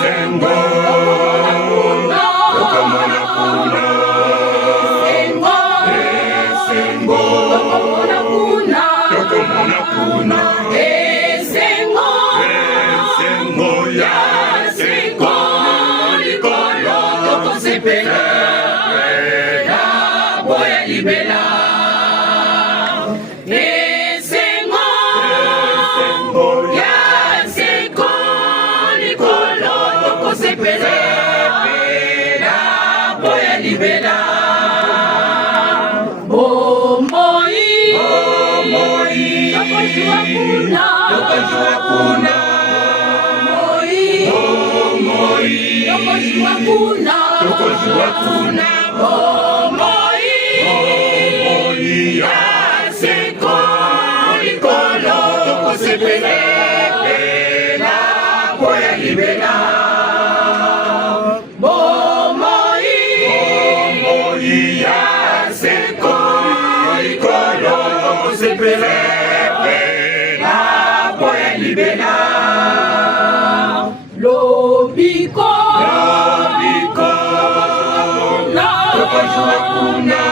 Sengo, Lokomona kuna. Sengo, Lokomona kuna. Sengo ya Sengo, likolo tokosepela na boya libela. Sengo ya Sengo, likolo tokosepela na boya libela. Tokojua kuna. Tokojua kuna. Bomoi ya Sengo, likolo tokosepela na boya libela. Bomoi ya Sengo, likolo tokosepela na boya libela. Lobiko, tokojua kuna.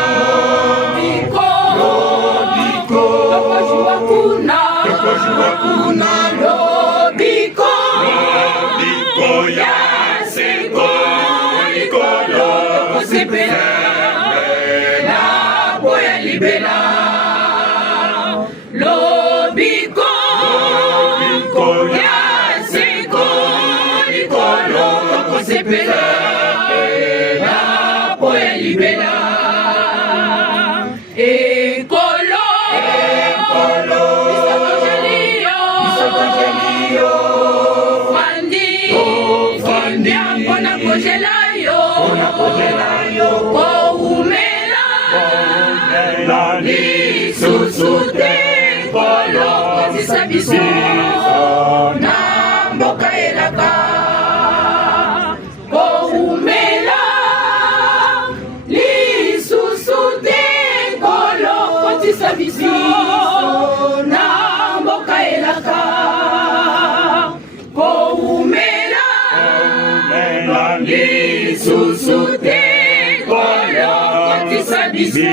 Lobiko, tokojua kuna. Lobiko ya Sengo, likolo tokosepela na boya libela. Lobiko ya Sengo, likolo tokosepela na boya libela. Ekolo, Bisokonjelio, Fandi, mpona kojela yo, koumela lisusu te, kolo kozisa biso na mboka elaka. Koumela lisusu te, kolo kozisa biso na mboka elaka. Koumela lisusu te, kolo kozisa biso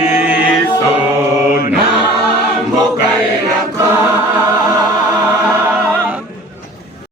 na mboka elaka.